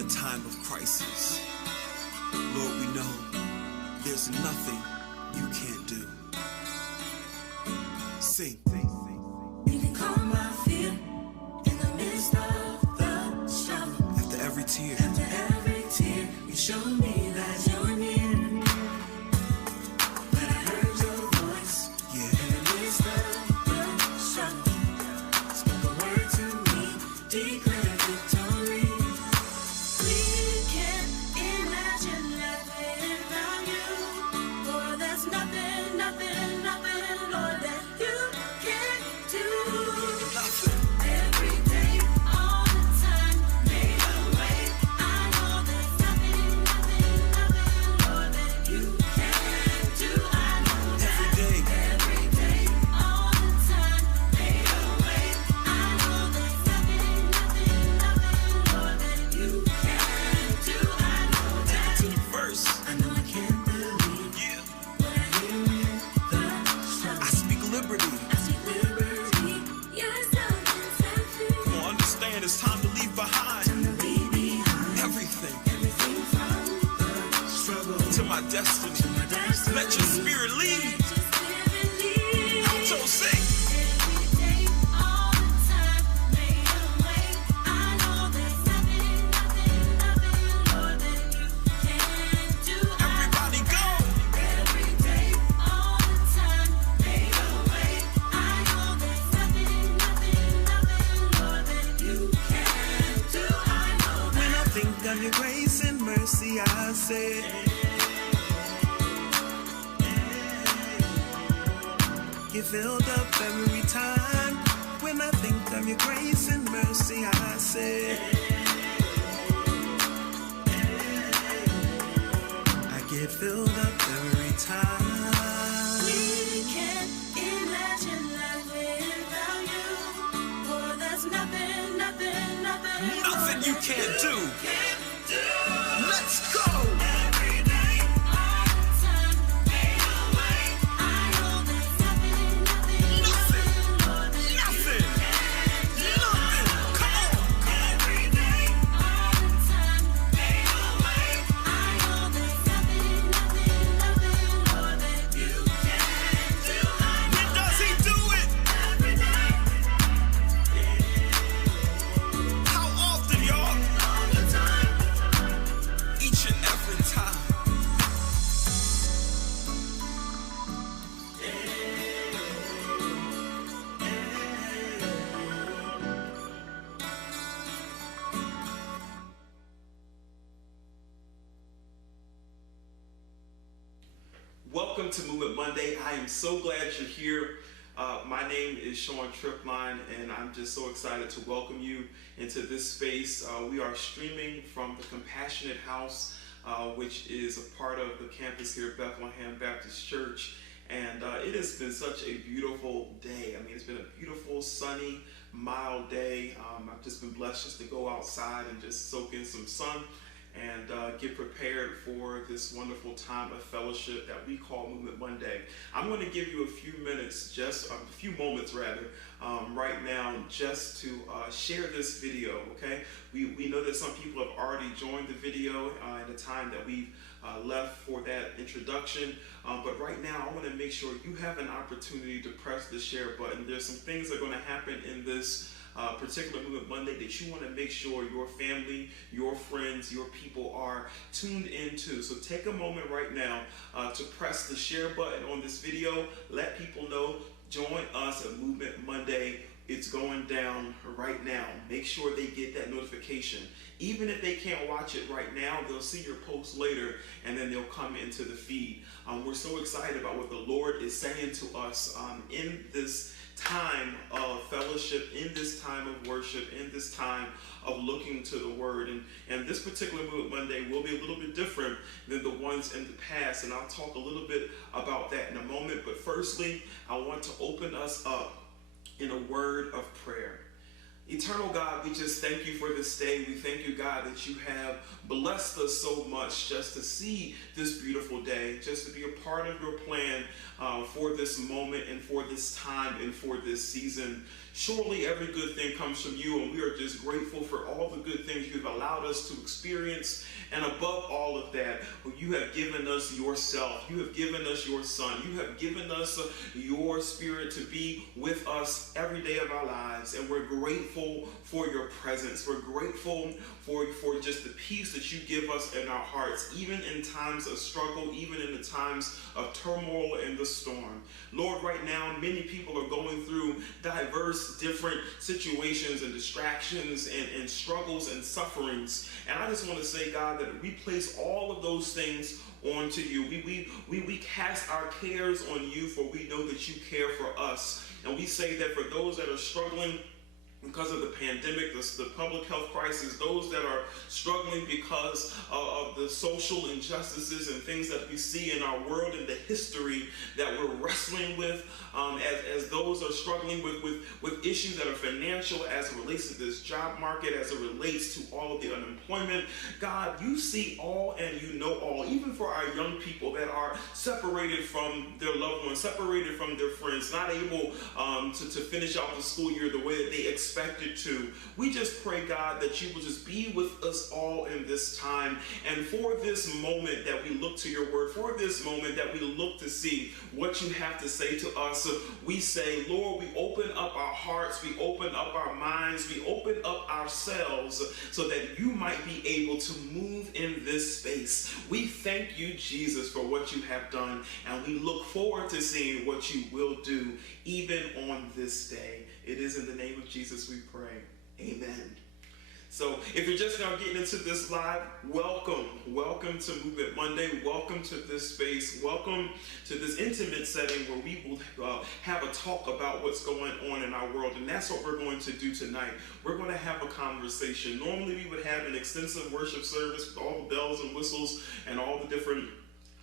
a time of crisis. Lord, we know there's nothing you can't do. Sing. You can calm my fear in the midst of the struggle. After every tear, you show me that you're near. When I heard your voice, yeah. in the midst of the struggle, spoke a word to me, declared victory. We can't imagine life without you. For there's nothing, Lord, that you can't do. Nothing. Every day, all the time, made a way. I know there's nothing, Lord, that you can't do. I know that. Every day, all the time, made a way. I know there's nothing, Lord, that you can't do. I know that. to the verse. I know I can't believe Yeah. what I hear in the struggle. I speak liberty. I see liberty, yes, I've been set free. Come on, understand it's time to leave behind Time to leave behind everything everything from the struggle to my destiny. to my destiny. Let your spirit lead. Let your spirit lead. Alto, sing. Every day, all the time, made a way. I know there's nothing, Lord, that you can't do. Everybody go. Every day, all the time, made a way. I know there's nothing, Lord, that you can't do. I know When that. I think of your grace and mercy, I say, get filled up every time. When I think of your grace and mercy, I say, I get filled up every time. We can't imagine life without you. For there's nothing, Nothing you can't do. Let's go. Every day, all the time, made a way. I know there's nothing, Nothing. Lord, that Nothing. Nothing. Come on. every day, all the time, made a way. I know there's nothing, Lord, that you can't do. I know When does he do it? every day, How often, y'all? all the time. Each and every time. Welcome to Movement Monday. I am so glad you're here. My name is Sean Tripline, and I'm just so excited to welcome you into this space. We are streaming from the Compassionate House, which is a part of the campus here at Bethlehem Baptist Church. And it has been such a beautiful day. I mean, it's been a beautiful, sunny, mild day. I've just been blessed just to go outside and just soak in some sun and get prepared for this wonderful time of fellowship that we call Movement Monday. I'm going to give you a few minutes, just a few moments rather, right now, just to share this video, okay? We know that some people have already joined the video in the time that we've left for that introduction, but right now I want to make sure you have an opportunity to press the share button. There's some things that are going to happen in this particular Movement Monday that you want to make sure your family, your friends, your people are tuned into. So take a moment right now to press the share button on this video. Let people know. Join us at Movement Monday. It's going down right now. Make sure they get that notification. Even if they can't watch it right now, they'll see your post later and then they'll come into the feed. We're so excited about what the Lord is saying to us in this time of fellowship, in this time of worship, in this time of looking to the Word. And this particular Movement Monday will be a little bit different than the ones in the past, and I'll talk a little bit about that in a moment. But firstly, I want to open us up in a word of prayer. Eternal God, we just thank you for this day. We thank you, God, that you have blessed us so much just to see this beautiful day, just to be a part of your plan for this moment and for this time and for this season. Surely every good thing comes from you, and we are just grateful for all the good things you've allowed us to experience. And above all of that, you have given us yourself. You have given us your Son. You have given us your Spirit to be with us every day of our lives. And we're grateful for your presence. We're grateful for just the peace that you give us in our hearts, even in times of struggle, even in the times of turmoil and the storm. Lord, right now, many people are going through diverse, different situations and distractions and struggles and sufferings. And I just want to say, God, that we place all of those things onto you. We cast our cares on you, for we know that you care for us. And we say that for those that are struggling because of the pandemic, the public health crisis, those that are struggling because of the social injustices and things that we see in our world and the history that we're wrestling with, as those are struggling with issues that are financial as it relates to this job market, as it relates to all of the unemployment. God, you see all and you know all, even for our young people that are separated from their loved ones, separated from their friends, not able to finish out the school year the way that they expected to. We just pray, God, that you will just be with us all in this time. And for this moment that we look to your word, for this moment that we look to see what you have to say to us, we say, Lord, we open up our hearts, we open up our minds, we open up ourselves so that you might be able to move in this space. We thank you, Jesus, for what you have done, and we look forward to seeing what you will do even on this day. It is in the name of Jesus we pray. Amen. So if you're just now getting into this live, welcome. Welcome to Movement Monday. Welcome to this space. Welcome to this intimate setting where we will have a talk about what's going on in our world. And that's what we're going to do tonight. We're going to have a conversation. Normally we would have an extensive worship service with all the bells and whistles and all the different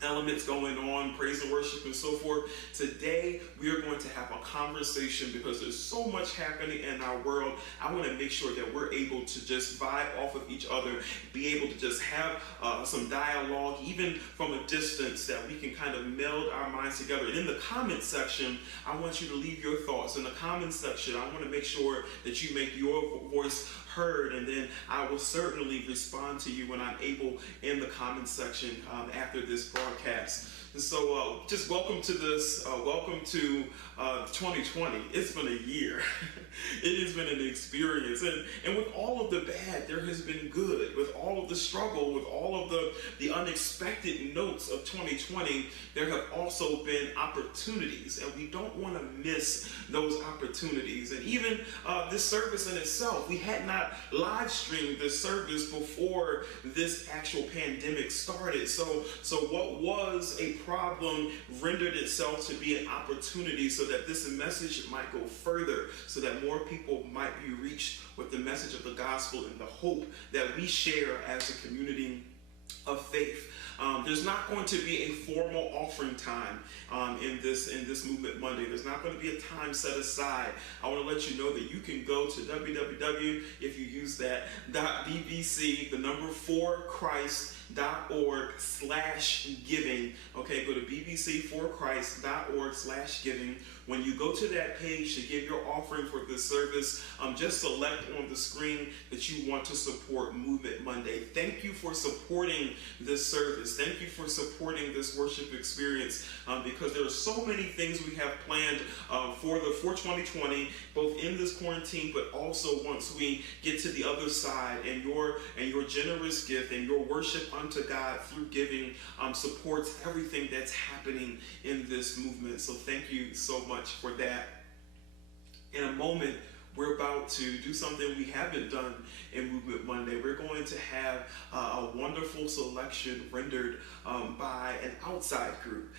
elements going on, praise and worship and so forth. Today we are going to have a conversation because there's so much happening in our world. I want to make sure that we're able to just vibe off of each other, be able to just have some dialogue even from a distance, that we can kind of meld our minds together. And in the comment section, I want you to leave your thoughts. In the comment section, I want to make sure that you make your voice heard, and then I will certainly respond to you when I'm able in the comment section after this broadcast. And so just welcome to this, welcome to 2020. It's been a year. It has been an experience. And with all of the bad, there has been good. With all of the struggle, with all of the unexpected notes of 2020, there have also been opportunities. And we don't want to miss those opportunities. And even this service in itself, we had not live streamed this service before this actual pandemic started. So what was a problem rendered itself to be an opportunity so that this message might go further, so that more people might be reached with the message of the gospel and the hope that we share as a community of faith. There's not going to be a formal offering time in this Movement Monday. There's not going to be a time set aside. I want to let you know that you can go to www, if you use that, .bbc, the number 4christ.org/giving. Okay, go to bbc4christ.org/giving. When you go to that page to give your offering for this service, just select on the screen that you want to support Movement Monday. Thank you for supporting this service. Thank you for supporting this worship experience, because there are so many things we have planned for 2020, both in this quarantine, but also once we get to the other side. And your generous gift and your worship unto God through giving supports everything that's happening in this movement. So thank you so much for that. In a moment, we're about to do something we haven't done in Movement Monday. We're going to have a wonderful selection rendered by an outside group.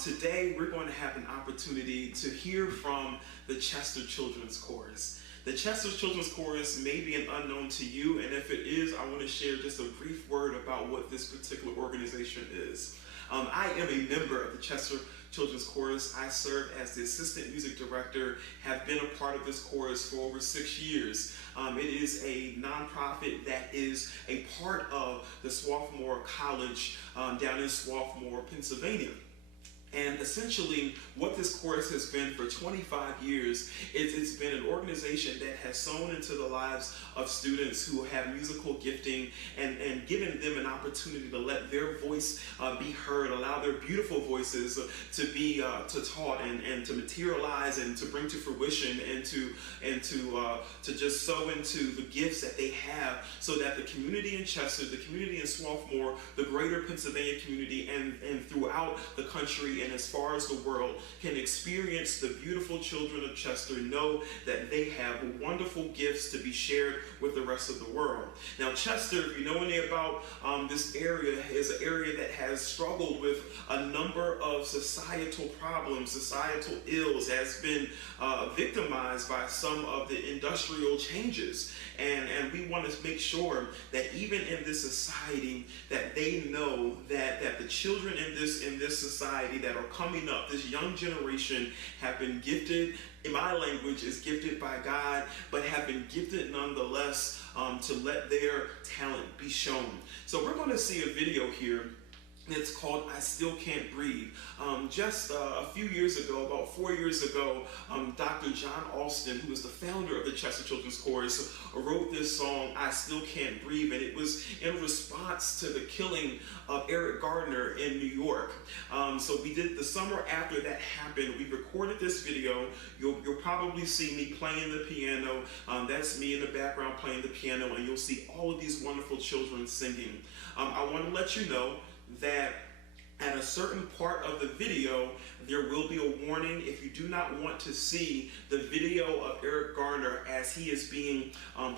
Today, we're going to have an opportunity to hear from the Chester Children's Chorus. The Chester Children's Chorus may be an unknown to you, and if it is, I want to share just a brief word about what this particular organization is. I am a member of the Chester Children's Chorus. I serve as the assistant music director, have been a part of this chorus for over 6 years. It is a nonprofit that is a part of the Swarthmore College down in Swarthmore, Pennsylvania. And essentially, what this chorus has been for 25 years is it's been an organization that has sown into the lives of students who have musical gifting and given them an opportunity to let their voice be heard, allow their beautiful voices to be to taught and to materialize and to bring to fruition and to just sow into the gifts that they have, so that the community in Chester, the community in Swarthmore, the greater Pennsylvania community, and throughout the country and as far as the world can experience the beautiful children of Chester, know that they have wonderful gifts to be shared with the rest of the world. Now, Chester, if you know anything about this area, is an area that has struggled with a number of societal problems, societal ills, has been victimized by some of the industrial changes. And we want to make sure that even in this society, that they know that the children in this society that are coming up, this young generation, have been gifted. In my language, is gifted by God, but have been gifted nonetheless to let their talent be shown. So we're going to see a video here. It's called I Still Can't Breathe. Just a few years ago, about 4 years ago, Dr. John Alston, who is the founder of the Chester Children's Chorus, wrote this song, I Still Can't Breathe, and it was in response to the killing of Eric Gardner in New York. So we did, the summer after that happened, we recorded this video. You'll probably see me playing the piano. That's me in the background playing the piano, and you'll see all of these wonderful children singing. I want to let you know that at a certain part of the video, there will be a warning. If you do not want to see the video of Eric Garner as he is being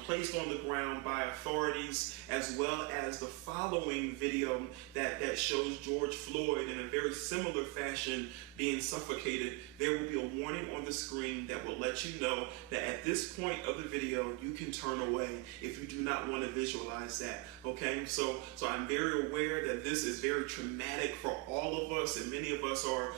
placed on the ground by authorities, as well as the following video that shows George Floyd in a very similar fashion being suffocated, there will be a warning on the screen that will let you know that at this point of the video, you can turn away if you do not want to visualize that. Okay, so I'm very aware that this is very traumatic for all of us, and many of us are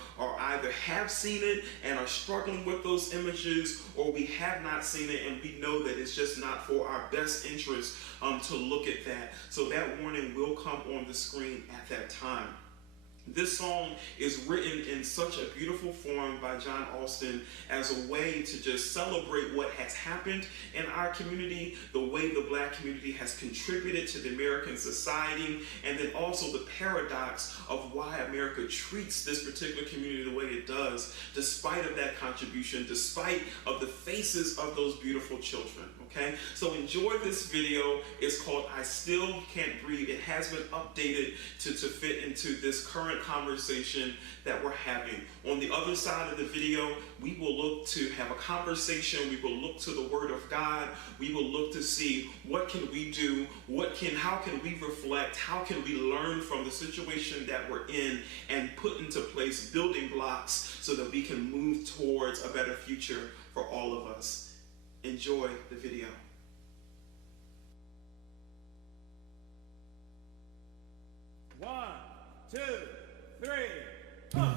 either have seen it and are struggling with those images, or we have not seen it and we know that it's just not for our best interest to look at that. So that warning will come on the screen at that time. This song is written in such a beautiful form by John Alston as a way to just celebrate what has happened in our community, the way the Black community has contributed to the American society, and then also the paradox of why America treats this particular community the way it does, despite of that contribution, despite of the faces of those beautiful children. Okay, so enjoy this video. It's called I Still Can't Breathe. It has been updated to fit into this current conversation that we're having. On the other side of the video, we will look to have a conversation. We will look to the Word of God. We will look to see what can we do, how can we reflect, how can we learn from the situation that we're in and put into place building blocks so that we can move towards a better future for all of us. Enjoy the video. One, two, three, up.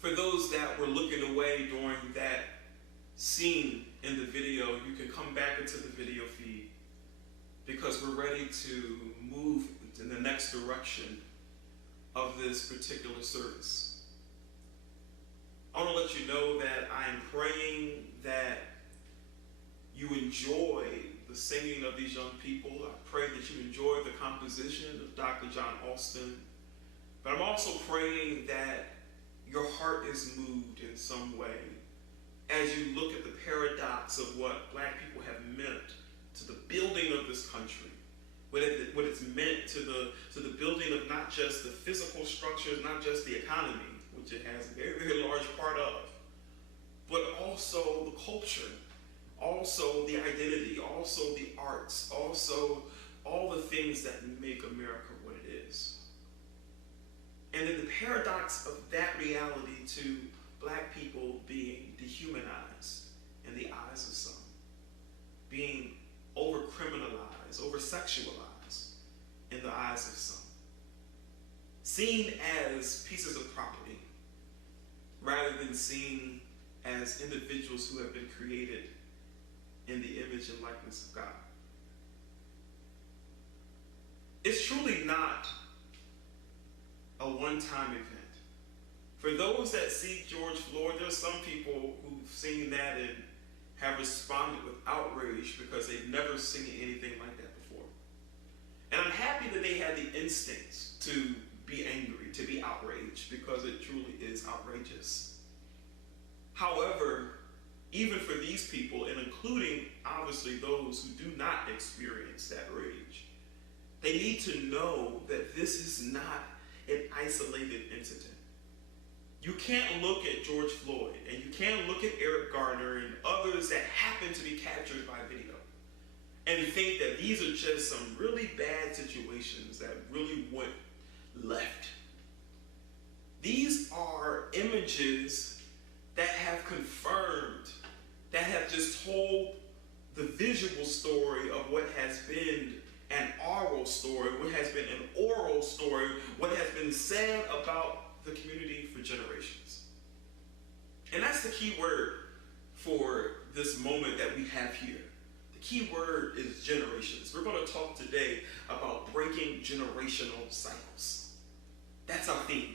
For those that were looking away during that scene in the video, you can come back into the video feed because we're ready to move in the next direction of this particular service. I want to let you know that I am praying that you enjoy the singing of these young people. I pray that you enjoy the composition of Dr. John Alston. But I'm also praying that your heart is moved in some way as you look at the paradox of what Black people have meant to the building of this country, what it's meant to the building of not just the physical structures, not just the economy, which it has a very, very large part of, but also the culture, also the identity, also the arts, also all the things that make America what it is. And in the paradox of that reality to Black people being dehumanized in the eyes of some, being over-criminalized, over-sexualized in the eyes of some, seen as pieces of property rather than seen as individuals who have been created in the image and likeness of God. It's truly not a one-time event. For those that see George Floyd, there's some people who've seen that and have responded with outrage because they've never seen anything like that before. And I'm happy that they had the instincts to be angry, to be outraged, because it truly is outrageous. However, even for these people, and including obviously those who do not experience that rage, they need to know that this is not an isolated incident. You can't look at George Floyd and you can't look at Eric Garner and others that happen to be captured by video and think that these are just some really bad situations that really went left. These are images that have confirmed, that have just told the visual story of what has been an oral story, what has been an oral story, what has been said about the community for generations. And that's the key word for this moment that we have here. The key word is generations. We're going to talk today about breaking generational cycles. That's our theme.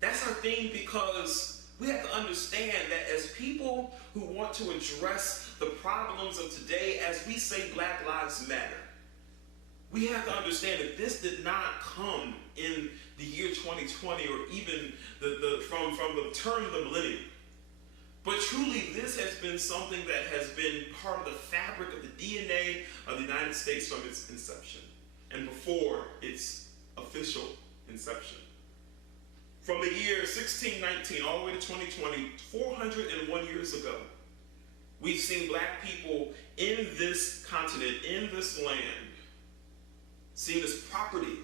That's our theme because we have to understand that as people who want to address the problems of today, as we say Black Lives Matter, we have to understand that this did not come in the year 2020 or even from the turn of the millennium. But truly, this has been something that has been part of the fabric of the DNA of the United States from its inception and before its official inception. From the year 1619 all the way to 2020, 401 years ago, we've seen Black people in this continent, in this land, seen as property,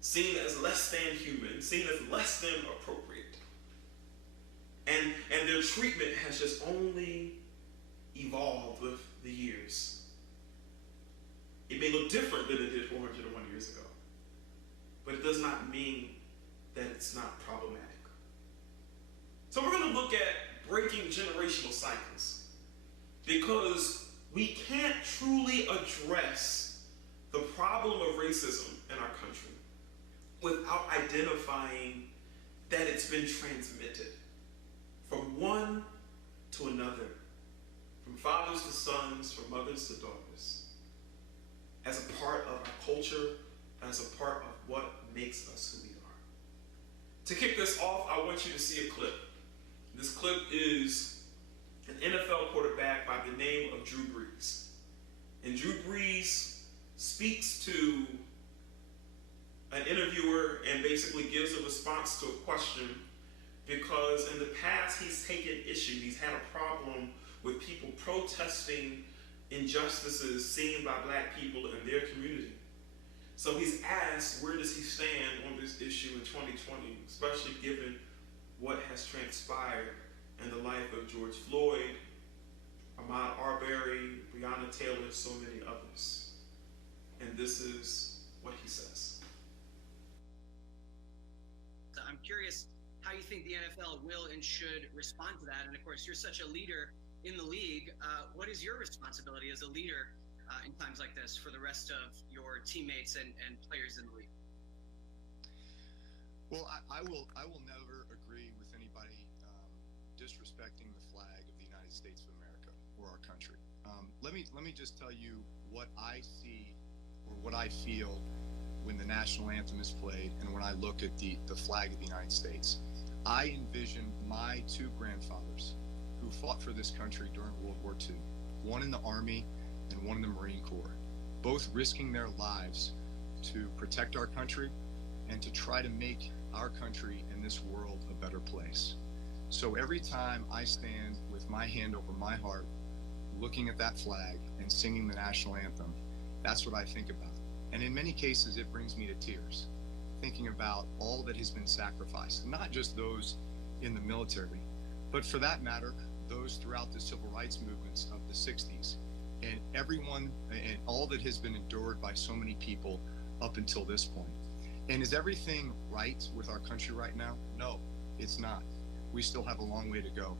seen as less than human, seen as less than appropriate. And their treatment has just only evolved with the years. It may look different than it did 401 years ago, but it does not mean that it's not problematic. So we're going to look at breaking generational cycles because we can't truly address the problem of racism in our country without identifying that it's been transmitted from one to another, from fathers to sons, from mothers to daughters, as a part of our culture, as a part of what makes us who we are. To kick this off, I want you to see a clip. This clip is an NFL quarterback by the name of Drew Brees. And Drew Brees speaks to an interviewer and basically gives a response to a question because in the past he's taken issue, he's had a problem with people protesting injustices seen by Black people in their community. So he's asked, where does he stand on this issue in 2020, especially given what has transpired in the life of George Floyd, Ahmaud Arbery, Breonna Taylor, and so many others. And this is what he says. I'm curious how you think the NFL will and should respond to that. And of course, you're such a leader in the league. What is your responsibility as a leader in times like this for the rest of your teammates and players in the league? Well, I will never agree with anybody disrespecting the flag of the United States of America or our country. Let me just tell you what I see or what I feel when the national anthem is played and when I look at the flag of the United States. I envision my two grandfathers who fought for this country during World War II, one in the Army and one in the Marine Corps, both risking their lives to protect our country and to try to make our country and this world a better place. So every time I stand with my hand over my heart, looking at that flag and singing the national anthem, that's what I think about. And in many cases, it brings me to tears, thinking about all that has been sacrificed, not just those in the military, but for that matter, those throughout the civil rights movements of the 60s, and everyone and all that has been endured by so many people up until this point. And is everything right with our country right now? No, it's not. We still have a long way to go.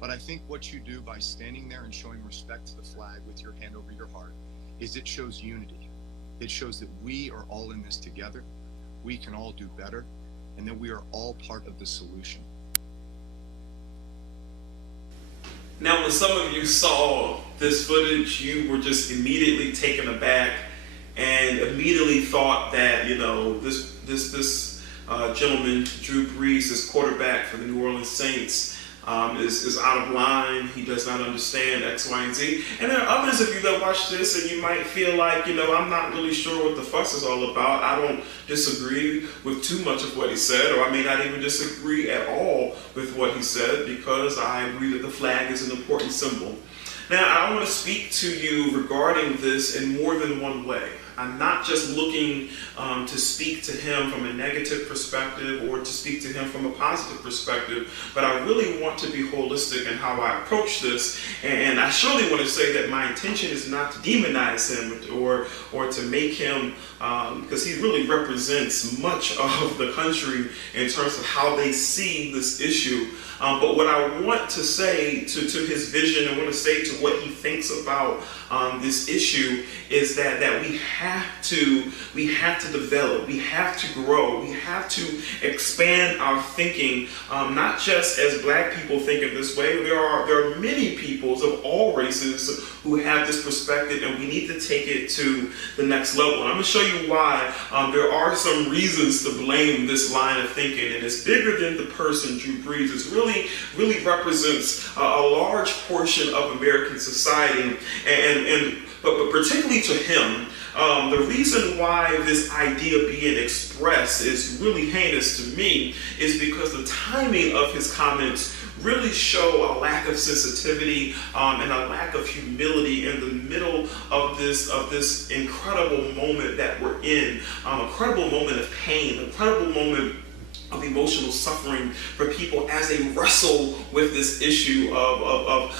But I think what you do by standing there and showing respect to the flag with your hand over your heart is it shows unity. It shows that we are all in this together. We can all do better, and that we are all part of the solution. Now, when some of you saw this footage, you were just immediately taken aback and immediately thought that, this gentleman, Drew Brees, this quarterback for the New Orleans Saints, is out of line. He does not understand X, Y, and Z. And there are others of you that watch this and you might feel like, I'm not really sure what the fuss is all about. I don't disagree with too much of what he said, or I may not even disagree at all with what he said, because I agree that the flag is an important symbol. Now, I want to speak to you regarding this in more than one way. I'm not just looking to speak to him from a negative perspective or to speak to him from a positive perspective, but I really want to be holistic in how I approach this. And I surely want to say that my intention is not to demonize him or to make him, because he really represents much of the country in terms of how they see this issue. But what I want to say to his vision, and want to say to what he thinks about this issue, is that we have to develop, we have to grow, we have to expand our thinking, not just as Black people think in this way. There are many peoples of all races who have this perspective, and we need to take it to the next level. And I'm going to show you why there are some reasons to blame this line of thinking, and it's bigger than the person Drew Brees. It really represents a large portion of American society, but particularly to him. The reason why this idea being expressed is really heinous to me is because the timing of his comments really show a lack of sensitivity and a lack of humility in the middle of this incredible moment that we're in, a incredible moment of pain, an incredible moment of emotional suffering for people as they wrestle with this issue of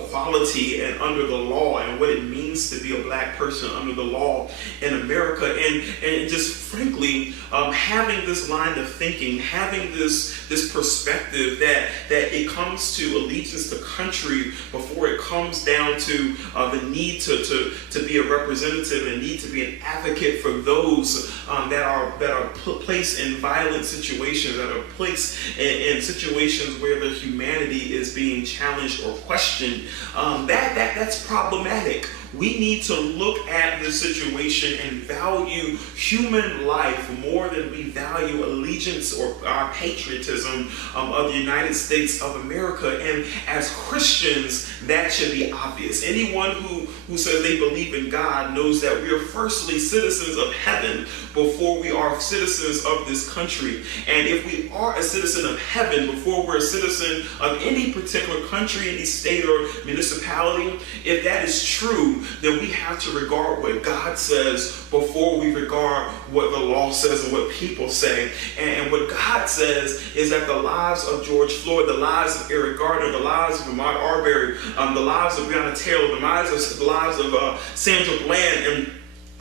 equality and under the law, and what it means to be a Black person under the law in America, and just frankly having this line of thinking, having this perspective that it comes to allegiance to country before it comes down to the need to be a representative and need to be an advocate for those that are placed in violent situations, that are placed in situations where their humanity is being challenged or questioned. That's problematic. We need to look at this situation and value human life more than we value allegiance or our patriotism of the United States of America. And as Christians, that should be obvious. Anyone who says they believe in God knows that we are firstly citizens of heaven before we are citizens of this country. And if we are a citizen of heaven before we're a citizen of any particular country, any state or municipality, if that is true, then we have to regard what God says before we regard what the law says and what people say. And what God says is that the lives of George Floyd, the lives of Eric Garner, the lives of Ahmaud Arbery, the lives of Breonna Taylor, the lives of Sandra Bland, and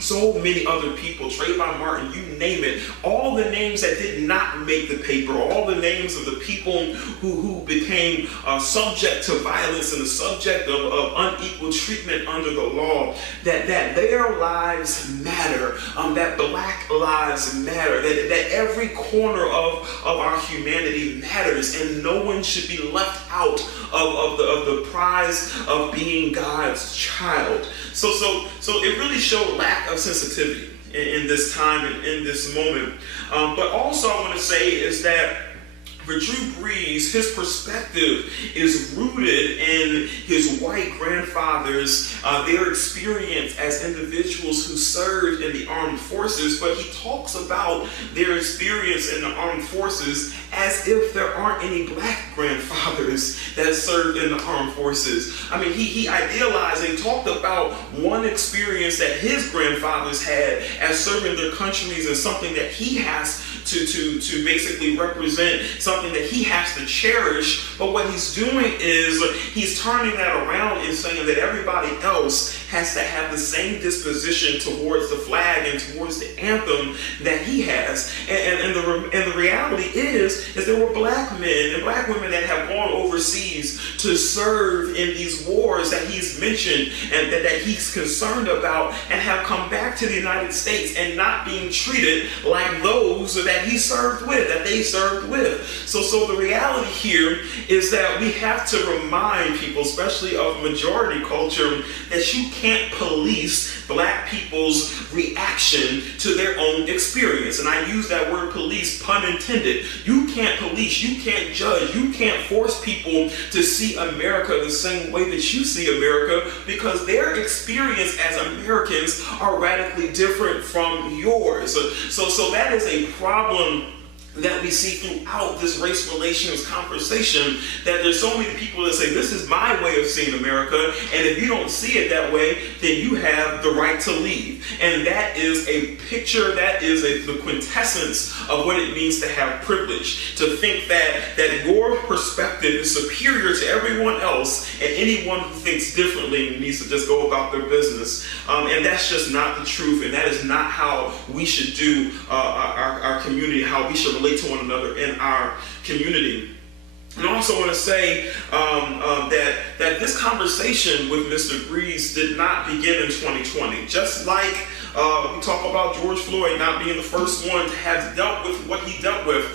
so many other people, Trayvon Martin, you name it, all the names that did not make the paper, all the names of the people who became subject to violence and the subject of unequal treatment under the law, that their lives matter, that black lives matter, that every corner of our humanity matters, and no one should be left out of the prize of being God's child. So it really showed lack of sensitivity in this time and in this moment. But also I want to say is that for Drew Brees, his perspective is rooted in his white grandfathers, their experience as individuals who served in the armed forces, but he talks about their experience in the armed forces as if there aren't any black grandfathers that served in the armed forces. I mean, he idealized and talked about one experience that his grandfathers had as serving their countries and something that he has to basically represent, something that he has to cherish. But what he's doing is he's turning that around and saying that everybody else has to have the same disposition towards the flag and towards the anthem that he has. And the reality is there were black men and black women that have gone overseas to serve in these wars that he's mentioned and that he's concerned about, and have come back to the United States and not being treated like those that he served with, that they served with. So the reality here is that we have to remind people, especially of majority culture, that you can't police black people's reaction to their own experience. And I use that word police, pun intended. You can't police, you can't judge, you can't force people to see America the same way that you see America, because their experience as Americans are radically different from yours. So that is a problem that we see throughout this race relations conversation, that there's so many people that say, this is my way of seeing America, and if you don't see it that way, then you have the right to leave. And that is a picture, that is the quintessence of what it means to have privilege, to think that your perspective is superior to everyone else, and anyone who thinks differently needs to just go about their business. And that's just not the truth, and that is not how we should do our community, how we should relate to one another in our community. And I also want to say that this conversation with Mr. Brees did not begin in 2020. Just like we talk about George Floyd not being the first one to have dealt with what he dealt with,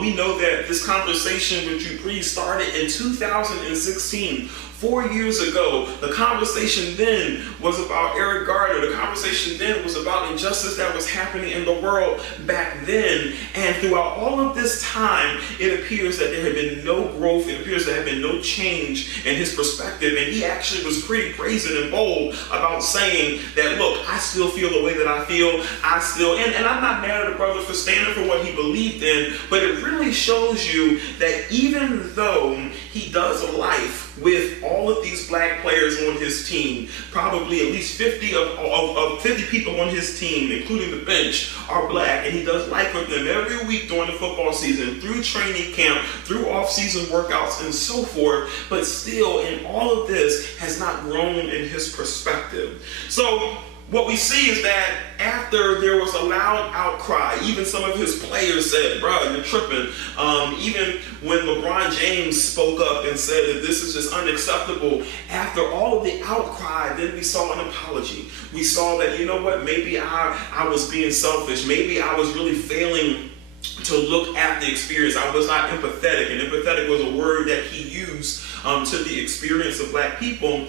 we know that this conversation with Drew Brees started in 2016. 4 years ago. The conversation then was about Eric Garner. The conversation then was about injustice that was happening in the world back then. And throughout all of this time, it appears that there had been no growth. It appears there had been no change in his perspective. And he actually was pretty brazen and bold about saying that, look, I still feel the way that I feel. And I'm not mad at the brother for standing for what he believed in, but it really shows you that even though he does life with all of these black players on his team, probably at least 50 people on his team, including the bench, are black, and he does life with them every week during the football season, through training camp, through off-season workouts, and so forth, but still in all of this has not grown in his perspective. So what we see is that after there was a loud outcry, even some of his players said, bro, you're tripping. Even when LeBron James spoke up and said that this is just unacceptable, after all of the outcry, then we saw an apology. We saw that, you know what, maybe I was being selfish. Maybe I was really failing to look at the experience. I was not empathetic, and empathetic was a word that he used to the experience of black people.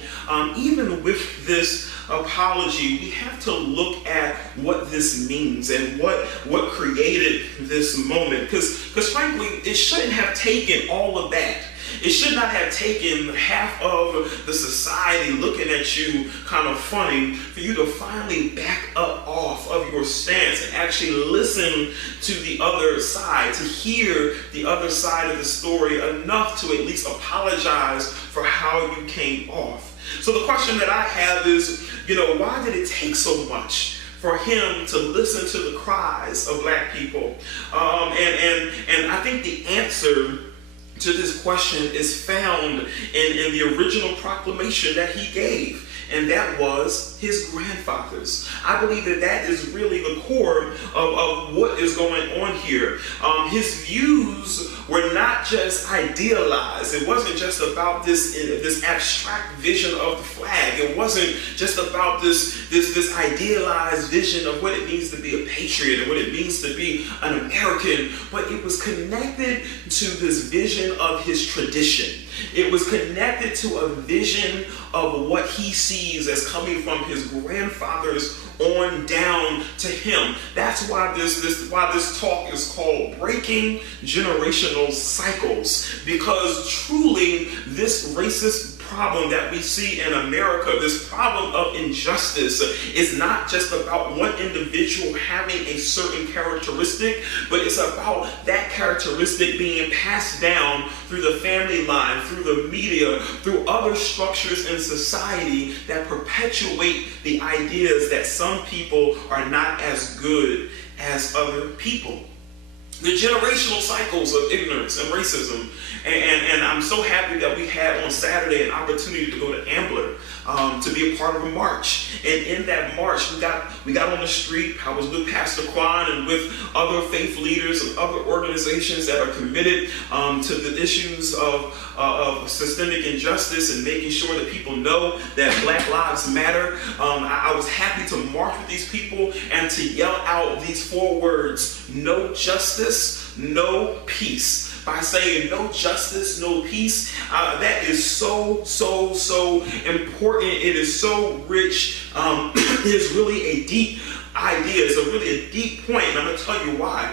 Even with this apology, we have to look at what this means and what created this moment. Because frankly, it shouldn't have taken all of that. It should not have taken half of the society looking at you kind of funny for you to finally back up off of your stance and actually listen to the other side, to hear the other side of the story enough to at least apologize for how you came off. So the question that I have is, why did it take so much for him to listen to the cries of black people? And I think the answer to this question is found in the original proclamation that he gave. and that was his grandfathers. I believe that that is really the core of what is going on here. His views were not just idealized. It wasn't just about this abstract vision of the flag. It wasn't just about this idealized vision of what it means to be a patriot and what it means to be an American, but it was connected to this vision of his tradition. It was connected to a vision of what he sees as coming from his grandfathers on down to him. That's why this talk is called Breaking Generational Cycles, because truly this racist problem that we see in America, this problem of injustice, is not just about one individual having a certain characteristic, but it's about that characteristic being passed down through the family line, through the media, through other structures in society that perpetuate the ideas that some people are not as good as other people. The generational cycles of ignorance and racism. And I'm so happy that we had on Saturday an opportunity to go to Ambler to be a part of a march. And in that march, we got on the street. I was with Pastor Quan and with other faith leaders and other organizations that are committed to the issues of systemic injustice and making sure that people know that Black Lives Matter. I was happy to march with these people and to yell out these 4 words: no justice, no peace. By saying no justice, no peace, that is so important. It is so rich. It is really a deep idea. It's really a deep point, and I'm going to tell you why.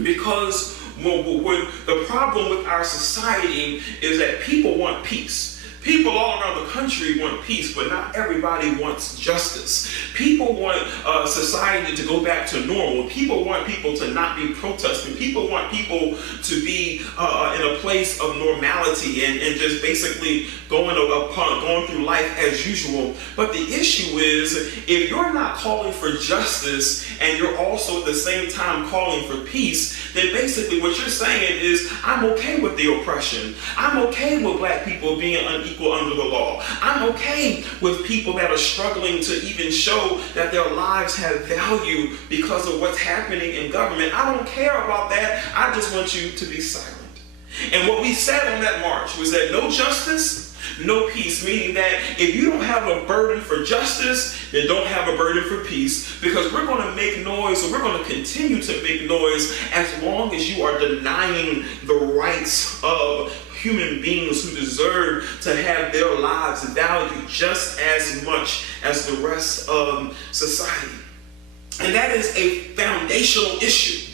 Because when the problem with our society is that people want peace. People all around the country want peace, but not everybody wants justice. People want society to go back to normal. People want people to not be protesting. People want people to be in a place of normality and just basically going through life as usual. But the issue is, if you're not calling for justice and you're also at the same time calling for peace, then basically what you're saying is, I'm okay with the oppression. I'm okay with Black people being unequal under the law. I'm okay with people that are struggling to even show that their lives have value because of what's happening in government. I don't care about that. I just want you to be silent. And what we said on that march was that no justice, no peace, meaning that if you don't have a burden for justice, then don't have a burden for peace, because we're going to make noise, and we're going to continue to make noise as long as you are denying the rights of human beings who deserve to have their lives valued just as much as the rest of society. And that is a foundational issue,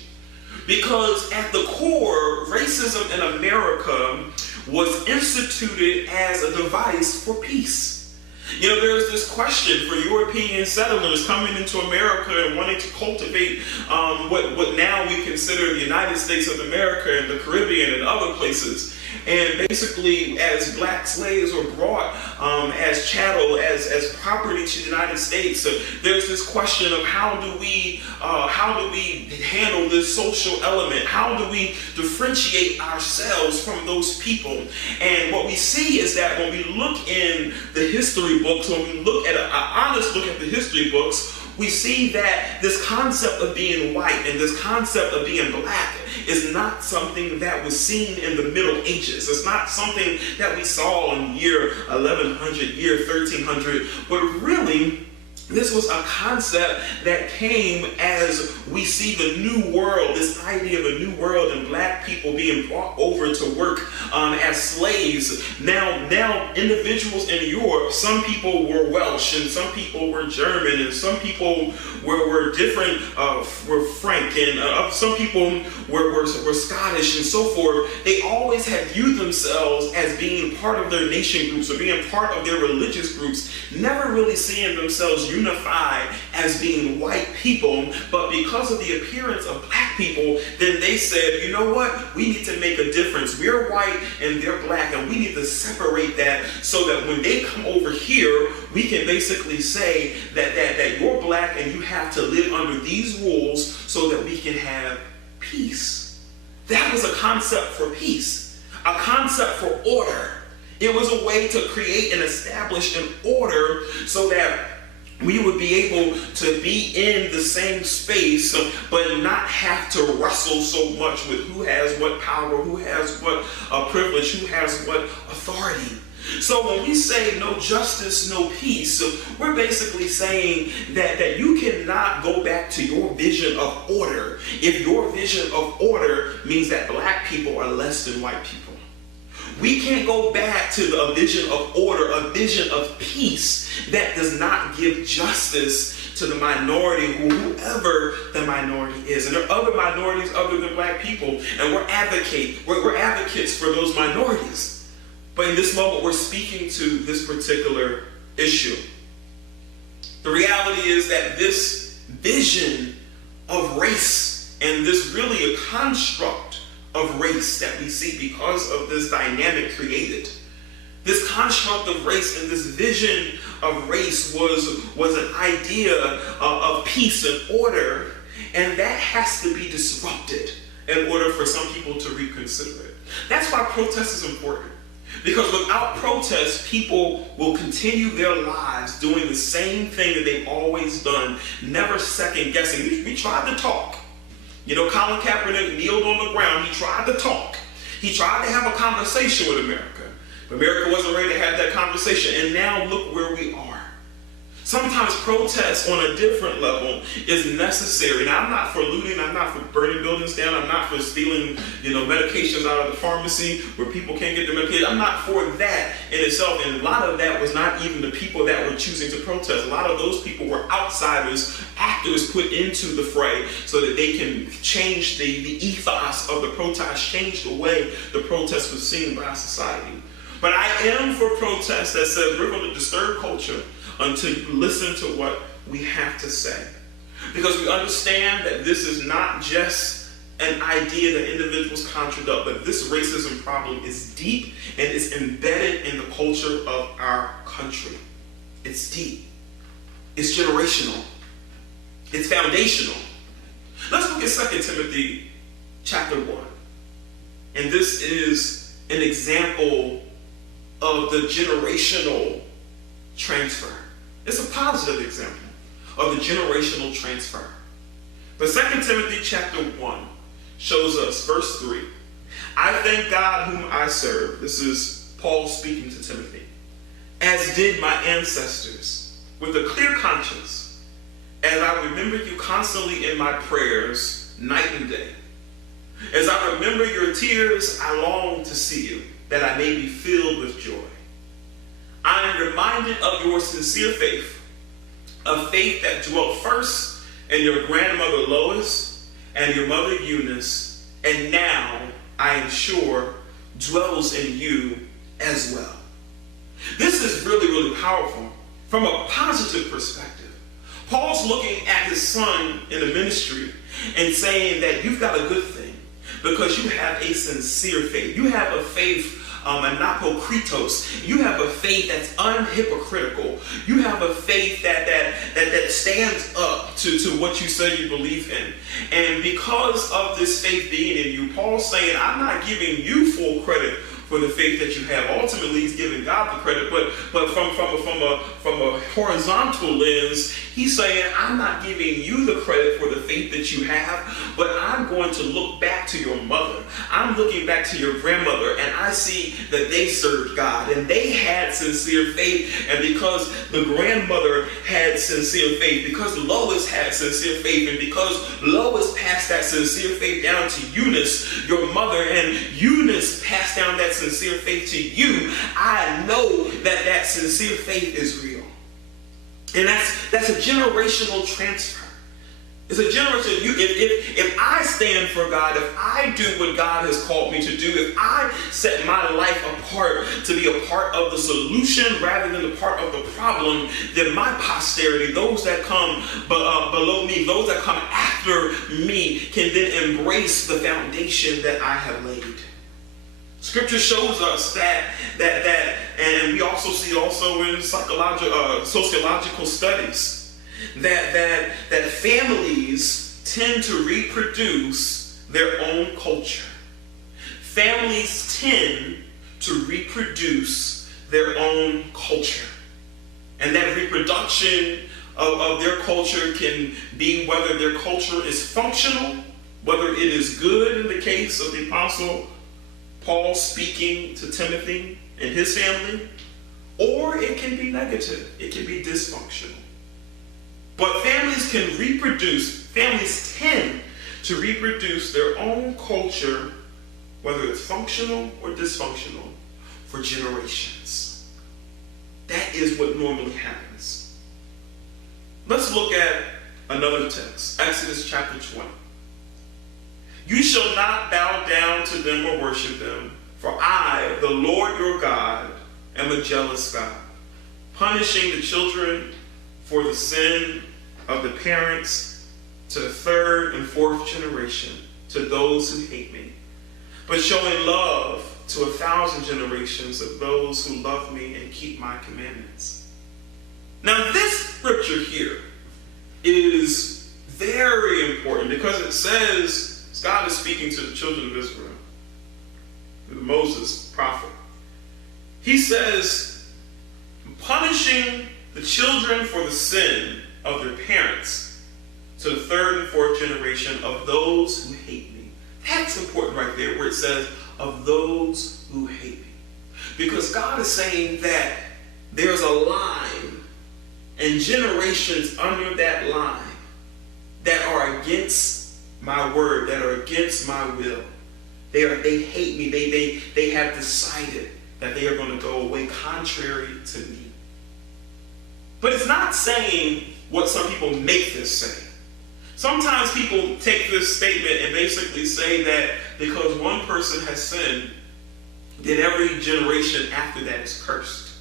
because at the core, racism in America was instituted as a device for peace. You know, there's this question for European settlers coming into America and wanting to cultivate what now we consider the United States of America and the Caribbean and other places. And basically, as Black slaves were brought as chattel, as property to the United States, there's this question of how do we handle this social element? How do we differentiate ourselves from those people? And what we see is that when we look in the history books, when we look at an honest look at the history books, we see that this concept of being white and this concept of being Black is not something that was seen in the Middle Ages. It's not something that we saw in year 1100, year 1300, but really, this was a concept that came as we see the new world, this idea of a new world and Black people being brought over to work as slaves. Now individuals in Europe, some people were Welsh and some people were German and some people were different, were Frank, and some people were Scottish and so forth. They always had viewed themselves as being part of their nation groups or being part of their religious groups, never really seeing themselves unified as being white people. But because of the appearance of Black people, then they said, you know what, we need to make a difference. We're white and they're Black, and we need to separate that so that when they come over here, we can basically say that you're Black and you have to live under these rules so that we can have peace. That was a concept for peace, a concept for order. It was a way to create and establish an order so that we would be able to be in the same space, but not have to wrestle so much with who has what power, who has what privilege, who has what authority. So when we say no justice, no peace, we're basically saying that you cannot go back to your vision of order if your vision of order means that black people are less than white people. We can't go back to a vision of order, a vision of peace that does not give justice to the minority, whoever the minority is. And there are other minorities other than black people, and we're advocates for those minorities. But in this moment, we're speaking to this particular issue. The reality is that this vision of race and this really a construct of race that we see because of this dynamic created. This construct of race and this vision of race was an idea of peace and order, and that has to be disrupted in order for some people to reconsider it. That's why protest is important. Because without protest, people will continue their lives doing the same thing that they've always done, never second guessing. We tried to talk. You know, Colin Kaepernick kneeled on the ground. He tried to talk. He tried to have a conversation with America. But America wasn't ready to have that conversation. And now look where we are. Sometimes protest on a different level is necessary. Now, I'm not for looting. I'm not for burning buildings down. I'm not for stealing, medications out of the pharmacy where people can't get the medication. I'm not for that in itself. And a lot of that was not even the people that were choosing to protest. A lot of those people were outsiders, actors put into the fray so that they can change the ethos of the protest, change the way the protest was seen by society. But I am for protest that says we're going to disturb culture until you listen to what we have to say. Because we understand that this is not just an idea that individuals conjured up, but this racism problem is deep and is embedded in the culture of our country. It's deep. It's generational. It's foundational. Let's look at 2 Timothy chapter 1. And this is an example of the generational transfer. It's a positive example of the generational transfer. But 2 Timothy chapter 1 shows us, verse 3, I thank God whom I serve. This is Paul speaking to Timothy. As did my ancestors, with a clear conscience, as I remember you constantly in my prayers, night and day. As I remember your tears, I long to see you, that I may be filled with joy. I am reminded of your sincere faith, a faith that dwelt first in your grandmother Lois and your mother Eunice, and now, I am sure, dwells in you as well. This is really, really powerful from a positive perspective. Paul's looking at his son in the ministry and saying that you've got a good thing because you have a sincere faith. You have a faith anapokritos. You have a faith that's unhypocritical. You have a faith that stands up to what you say you believe in. And because of this faith being in you, Paul's saying, I'm not giving you full credit for the faith that you have. Ultimately, he's giving God the credit, but from a horizontal lens, he's saying, I'm not giving you the credit for the faith that you have, but I'm going to look back to your mother. I'm looking back to your grandmother, and I see that they served God, and they had sincere faith, and because the grandmother had sincere faith, because Lois had sincere faith, and because Lois passed that sincere faith down to Eunice, your mother, and Eunice passed down that sincere faith to you, I know that that sincere faith is real. And that's a generational transfer. It's a generational. If I stand for God, if I do what God has called me to do, if I set my life apart to be a part of the solution rather than a part of the problem, then my posterity, those that come below me, those that come after me, can then embrace the foundation that I have laid. Scripture shows us that, and we also see also in sociological studies, that families tend to reproduce their own culture. Families tend to reproduce their own culture. And that reproduction of their culture can be whether their culture is functional, whether it is good in the case of the Apostle Paul speaking to Timothy and his family, or it can be negative, it can be dysfunctional. But families tend to reproduce their own culture, whether it's functional or dysfunctional, for generations. That is what normally happens. Let's look at another text, Exodus chapter 20. You shall not bow down to them or worship them, for I, the Lord your God, am a jealous God, punishing the children for the sin of the parents to the third and fourth generation, to those who hate me, but showing love to 1,000 generations of those who love me and keep my commandments. Now this scripture here is very important because it says, God is speaking to the children of Israel, through Moses, prophet. He says, punishing the children for the sin of their parents to the third and fourth generation of those who hate me. That's important right there, where it says, of those who hate me. Because God is saying that there's a line and generations under that line that are against my word, that are against my will. They hate me. They have decided that they are going to go away contrary to me. But it's not saying what some people make this say. Sometimes people take this statement and basically say that because one person has sinned, then every generation after that is cursed.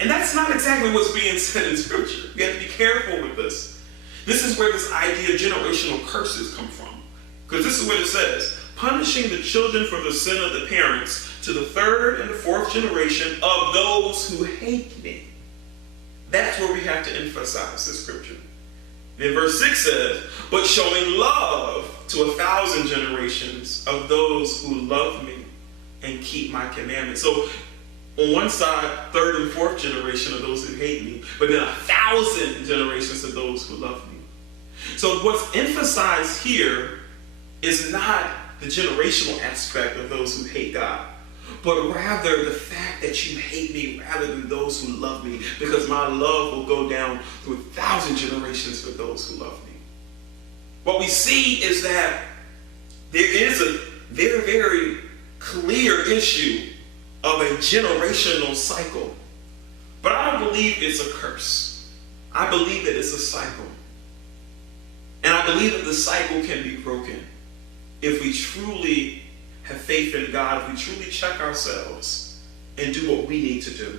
And that's not exactly what's being said in Scripture. You have to be careful with this. This is where this idea of generational curses come from. Because this is what it says, punishing the children for the sin of the parents to the third and the fourth generation of those who hate me. That's where we have to emphasize this scripture. Then verse 6 says, but showing love to 1,000 generations of those who love me and keep my commandments. So on one side, third and fourth generation of those who hate me, but then 1,000 generations of those who love me. So what's emphasized here is not the generational aspect of those who hate God, but rather the fact that you hate me rather than those who love me, because my love will go down through 1,000 generations for those who love me. What we see is that there is a very, very clear issue of a generational cycle, but I don't believe it's a curse. I believe that it's a cycle. And I believe that the cycle can be broken if we truly have faith in God, if we truly check ourselves and do what we need to do.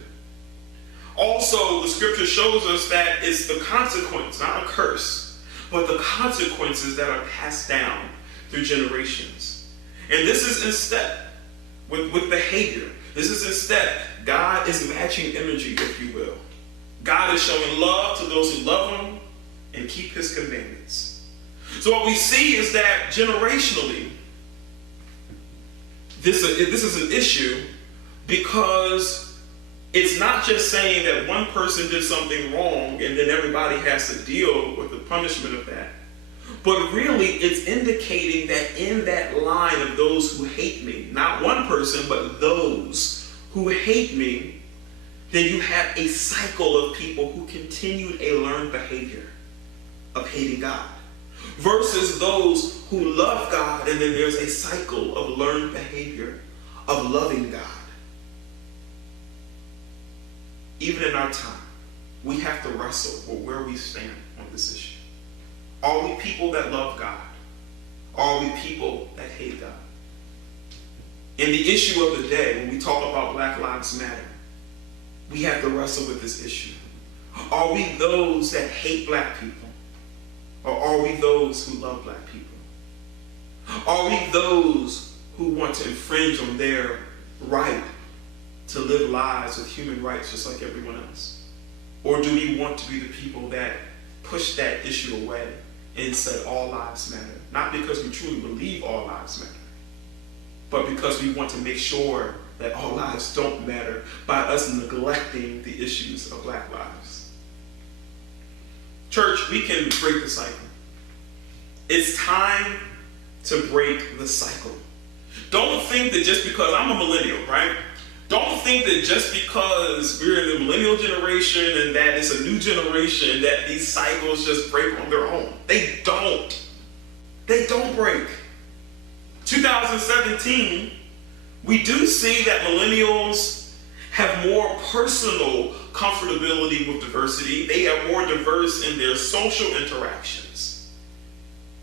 Also, the scripture shows us that it's the consequence, not a curse, but the consequences that are passed down through generations. And this is in step with behavior. This is in step. God is matching energy, if you will. God is showing love to those who love him and keep his commandments. So what we see is that generationally, this is an issue because it's not just saying that one person did something wrong and then everybody has to deal with the punishment of that. But really, it's indicating that in that line of those who hate me, not one person, but those who hate me, then you have a cycle of people who continued a learned behavior of hating God, versus those who love God, and then there's a cycle of learned behavior of loving God. Even in our time, we have to wrestle with where we stand on this issue. Are we people that love God? Are we people that hate God? In the issue of the day, when we talk about Black Lives Matter, we have to wrestle with this issue. Are we those that hate Black people? Or are we those who love Black people? Are we those who want to infringe on their right to live lives with human rights just like everyone else? Or do we want to be the people that push that issue away and said all lives matter? Not because we truly believe all lives matter, but because we want to make sure that our lives don't matter by us neglecting the issues of Black lives. Church, we can break the cycle. It's time to break the cycle. Don't think that just because I'm a millennial, right? Don't think that just because we're in the millennial generation and that it's a new generation that these cycles just break on their own. They don't. They don't break. 2017, we do see that millennials have more personal comfortability with diversity. They are more diverse in their social interactions.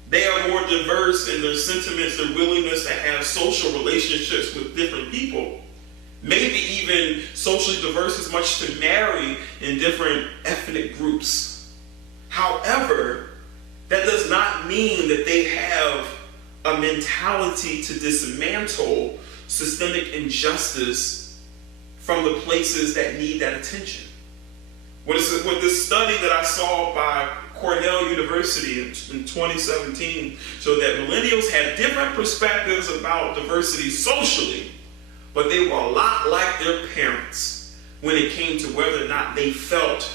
They are more diverse in their sentiments, their willingness to have social relationships with different people. Maybe even socially diverse as much to marry in different ethnic groups. However, that does not mean that they have a mentality to dismantle systemic injustice from the places that need that attention. With this study that I saw by Cornell University in 2017 showed that millennials had different perspectives about diversity socially, but they were a lot like their parents when it came to whether or not they felt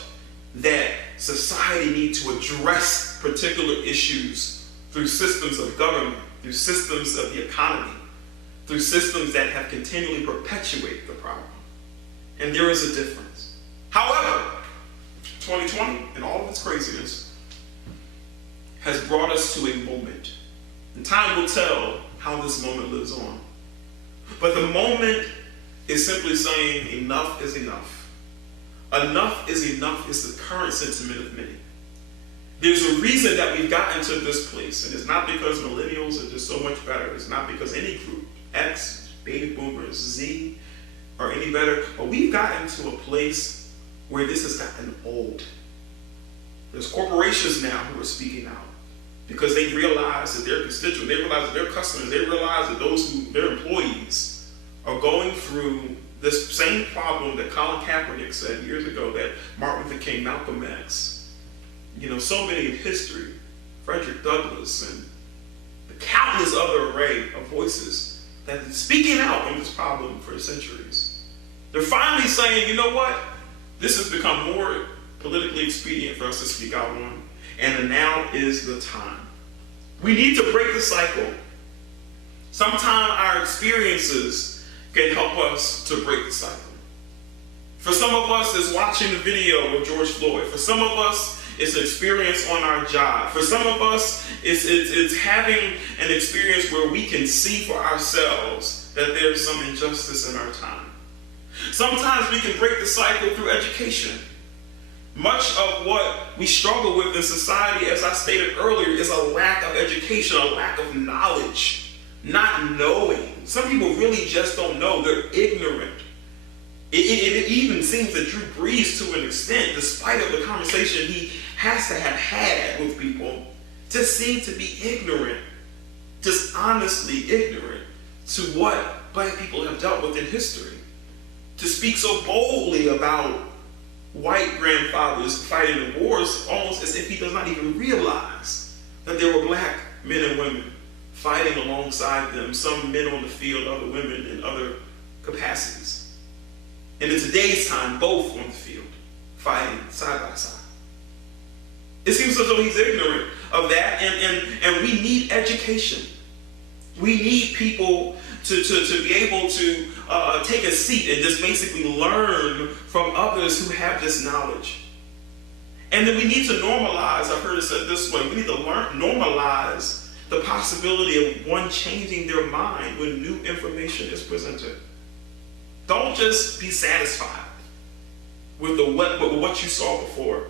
that society needed to address particular issues through systems of government, through systems of the economy, through systems that have continually perpetuated the problem. And there is a difference. However, 2020 and all of its craziness has brought us to a moment. And time will tell how this moment lives on. But the moment is simply saying enough is enough. Enough is enough is the current sentiment of many. There's a reason that we've gotten to this place, and it's not because millennials are just so much better. It's not because any group, X, baby boomers, Z, are any better. But we've gotten to a place where this has gotten old. There's corporations now who are speaking out because they realize that their constituents, they realize that their customers, they realize that their employees are going through this same problem that Colin Kaepernick said years ago, that Martin Luther King, Malcolm X, so many in history, Frederick Douglass, and the countless other array of voices that have been speaking out on this problem for centuries. They're finally saying, you know what? This has become more politically expedient for us to speak out on, and now is the time. We need to break the cycle. Sometimes our experiences can help us to break the cycle. For some of us, it's watching the video of George Floyd. For some of us, it's an experience on our job. For some of us, it's having an experience where we can see for ourselves that there's some injustice in our time. Sometimes we can break the cycle through education. Much of what we struggle with in society, as I stated earlier, is a lack of education, a lack of knowledge, not knowing. Some people really just don't know. They're ignorant. It even seems that Drew Brees, to an extent, despite of the conversation he has to have had with people, just seem to be ignorant, just honestly ignorant to what Black people have dealt with in history. To speak so boldly about white grandfathers fighting the wars, almost as if he does not even realize that there were Black men and women fighting alongside them, some men on the field, other women in other capacities. And in today's time, both on the field, fighting side by side. It seems as though he's ignorant of that, and we need education. We need people to be able to take a seat and just basically learn from others who have this knowledge. And then we need to normalize, I've heard it said this way, we need to normalize the possibility of one changing their mind when new information is presented. Don't just be satisfied with what you saw before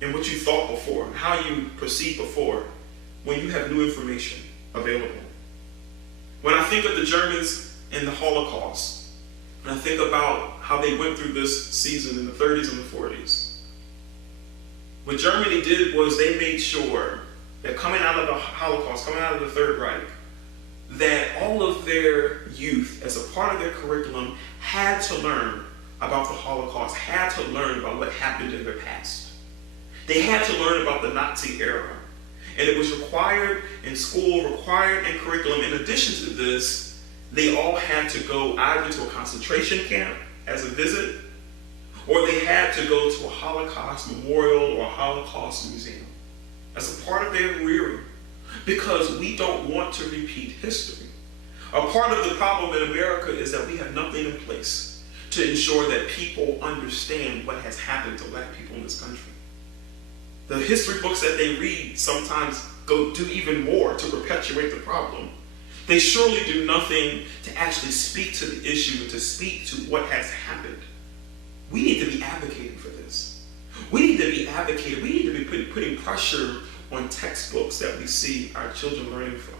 and what you thought before and how you perceived before when you have new information available. When I think of the Germans in the Holocaust, and I think about how they went through this season in the 30s and the 40s, what Germany did was they made sure that coming out of the Holocaust, coming out of the Third Reich, that all of their youth, as a part of their curriculum, had to learn about the Holocaust, had to learn about what happened in their past. They had to learn about the Nazi era. And it was required in school, required in curriculum. In addition to this, they all had to go either to a concentration camp as a visit, or they had to go to a Holocaust memorial or a Holocaust museum as a part of their rearing, because we don't want to repeat history. A part of the problem in America is that we have nothing in place to ensure that people understand what has happened to black people in this country. The history books that they read sometimes do even more to perpetuate the problem. They surely do nothing to actually speak to the issue and to speak to what has happened. We need to be advocating for this. We need to be advocating. We need to be putting pressure on textbooks that we see our children learning from,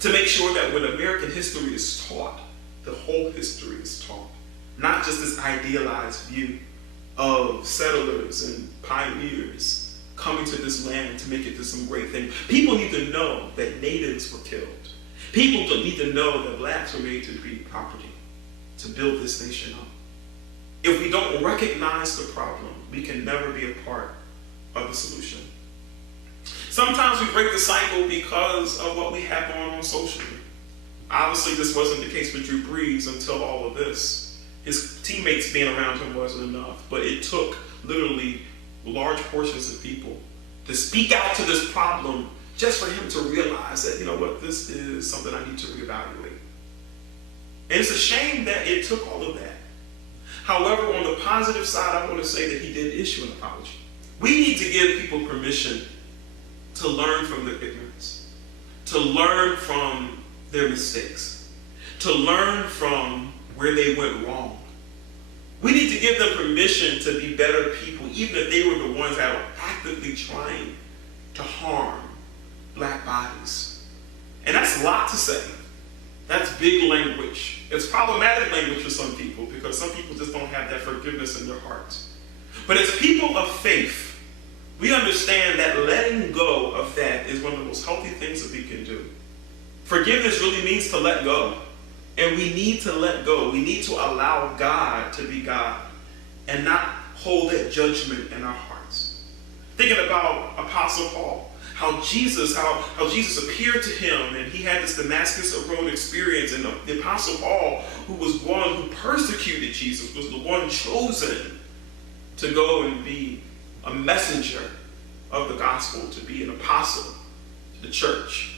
to make sure that when American history is taught, the whole history is taught, not just this idealized view of settlers and pioneers coming to this land to make it to some great thing. People need to know that natives were killed. People need to know that blacks were made to be property, to build this nation up. If we don't recognize the problem, we can never be a part of the solution. Sometimes we break the cycle because of what we have going on socially. Obviously, this wasn't the case with Drew Brees until all of this. His teammates being around him wasn't enough, but it took literally large portions of people to speak out to this problem just for him to realize that, you know what, this is something I need to reevaluate. And it's a shame that it took all of that. However, on the positive side, I want to say that he did issue an apology. We need to give people permission to learn from their ignorance, to learn from their mistakes, to learn from where they went wrong. We need to give them permission to be better people, even if they were the ones that were actively trying to harm black bodies. And that's a lot to say. That's big language. It's problematic language for some people because some people just don't have that forgiveness in their hearts. But as people of faith, we understand that letting go of that is one of the most healthy things that we can do. Forgiveness really means to let go. And we need to let go. We need to allow God to be God and not hold that judgment in our hearts. Thinking about Apostle Paul, how Jesus appeared to him, and he had this Damascus Road experience, and the Apostle Paul, who was one who persecuted Jesus, was the one chosen to go and be a messenger of the gospel, to be an apostle to the church.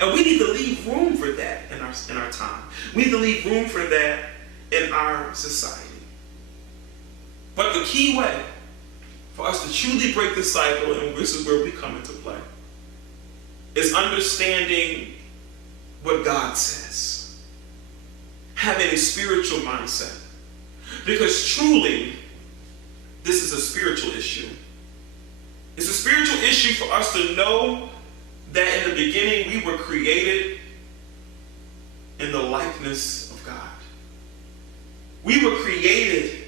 And we need to leave room for that in our time. We need to leave room for that in our society. But the key way for us to truly break the cycle, and this is where we come into play, is understanding what God says. Having a spiritual mindset. Because truly, this is a spiritual issue. It's a spiritual issue for us to know that in the beginning we were created in the likeness of God. We were created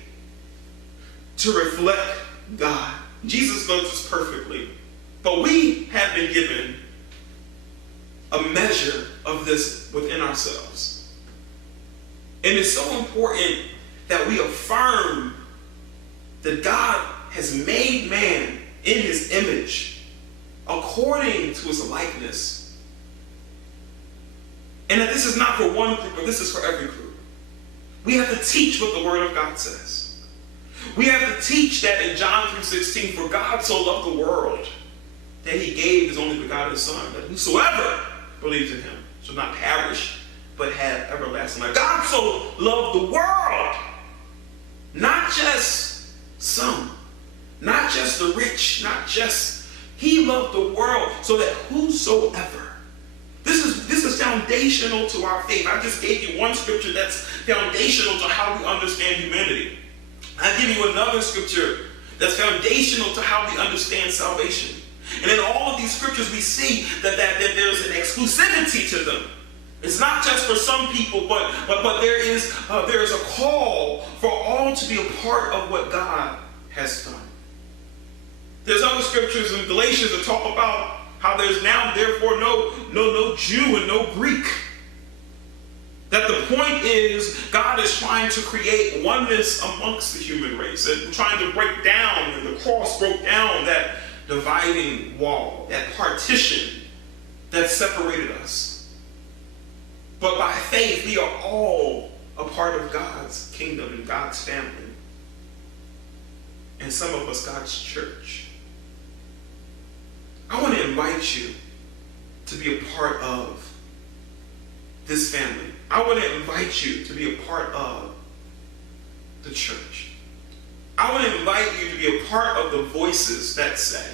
to reflect God. Jesus knows this perfectly. But we have been given a measure of this within ourselves. And it's so important that we affirm that God has made man in his image, according to his likeness. And that this is not for one group, but this is for every group. We have to teach what the Word of God says. We have to teach that in John 3:16, for God so loved the world that he gave his only begotten Son, that whosoever believes in him shall not perish, but have everlasting life. God so loved the world, not just some, not just the rich, not just, he loved the world so that whosoever. This is foundational to our faith. I just gave you one scripture that's foundational to how we understand humanity. I'll give you another scripture that's foundational to how we understand salvation. And in all of these scriptures, we see that there's an exclusivity to them. It's not just for some people, but there is a call for all to be a part of what God has done. There's other scriptures in Galatians that talk about how there's now therefore no Jew and no Greek. That the point is God is trying to create oneness amongst the human race, and trying to break down, and the cross broke down dividing wall, that partition that separated us. But by faith, we are all a part of God's kingdom and God's family. And some of us, God's church. I want to invite you to be a part of this family. I want to invite you to be a part of the church. I want to invite you to be a part of the voices that say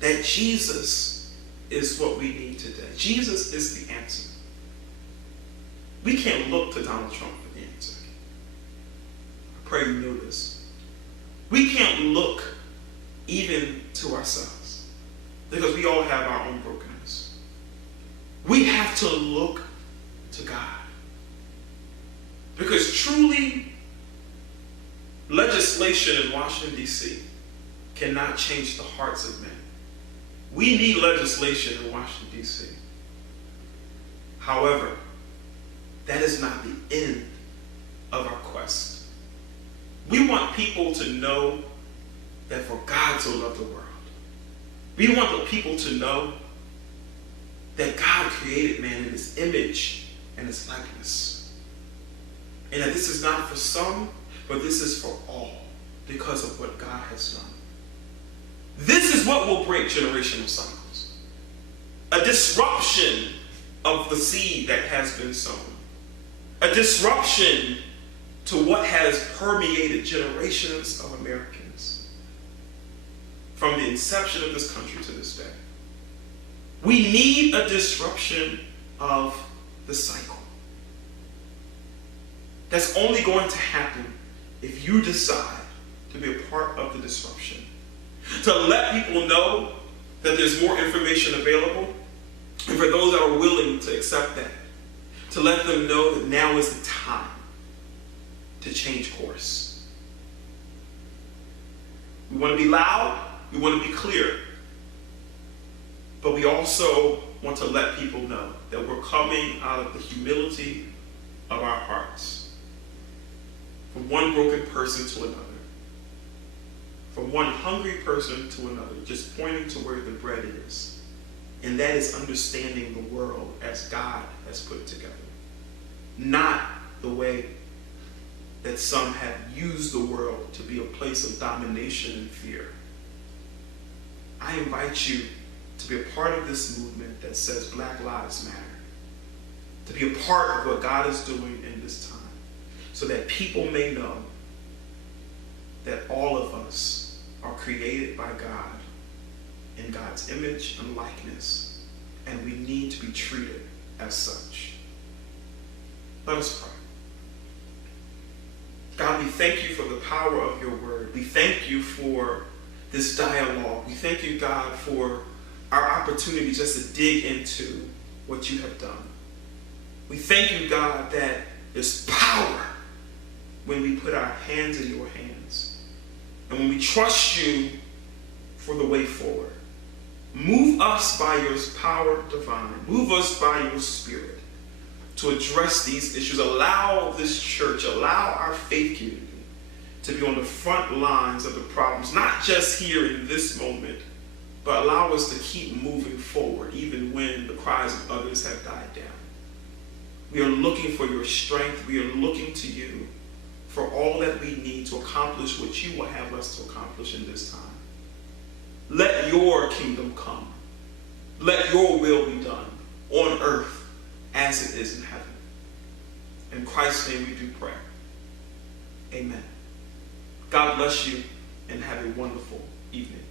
that Jesus is what we need today. Jesus is the answer. We can't look to Donald Trump for the answer. I pray you know this. We can't look even to ourselves because we all have our own brokenness. We have to look to God. Because truly, legislation in Washington, D.C. cannot change the hearts of men. We need legislation in Washington, D.C. However, that is not the end of our quest. We want people to know that for God so loved the world. We want the people to know that God created man in his image and his likeness. And that this is not for some, but this is for all because of what God has done. This is what will break generational cycles. A disruption of the seed that has been sown. A disruption to what has permeated generations of Americans from the inception of this country to this day. We need a disruption of the cycle. That's only going to happen if you decide to be a part of the disruption. To let people know that there's more information available, and for those that are willing to accept that, to let them know that now is the time to change course. We want to be loud, we want to be clear, but we also want to let people know that we're coming out of the humility of our hearts. From one broken person to another. From one hungry person to another, just pointing to where the bread is. And that is understanding the world as God has put it together. Not the way that some have used the world to be a place of domination and fear. I invite you to be a part of this movement that says Black Lives Matter. To be a part of what God is doing in this time. So that people may know that all of us are created by God in God's image and likeness, and we need to be treated as such. Let us pray. God, we thank you for the power of your word. We thank you for this dialogue. We thank you, God, for our opportunity just to dig into what you have done. We thank you, God, that there's power when we put our hands in your hands and when we trust you for the way forward. Move us by your power divine. Move us by your spirit to address these issues. Allow this church, allow our faith community to be on the front lines of the problems, not just here in this moment, but allow us to keep moving forward even when the cries of others have died down. We are looking for your strength. We are looking to you for all that we need to accomplish what you will have us to accomplish in this time. Let your kingdom come. Let your will be done on earth as it is in heaven. In Christ's name we do pray. Amen. God bless you and have a wonderful evening.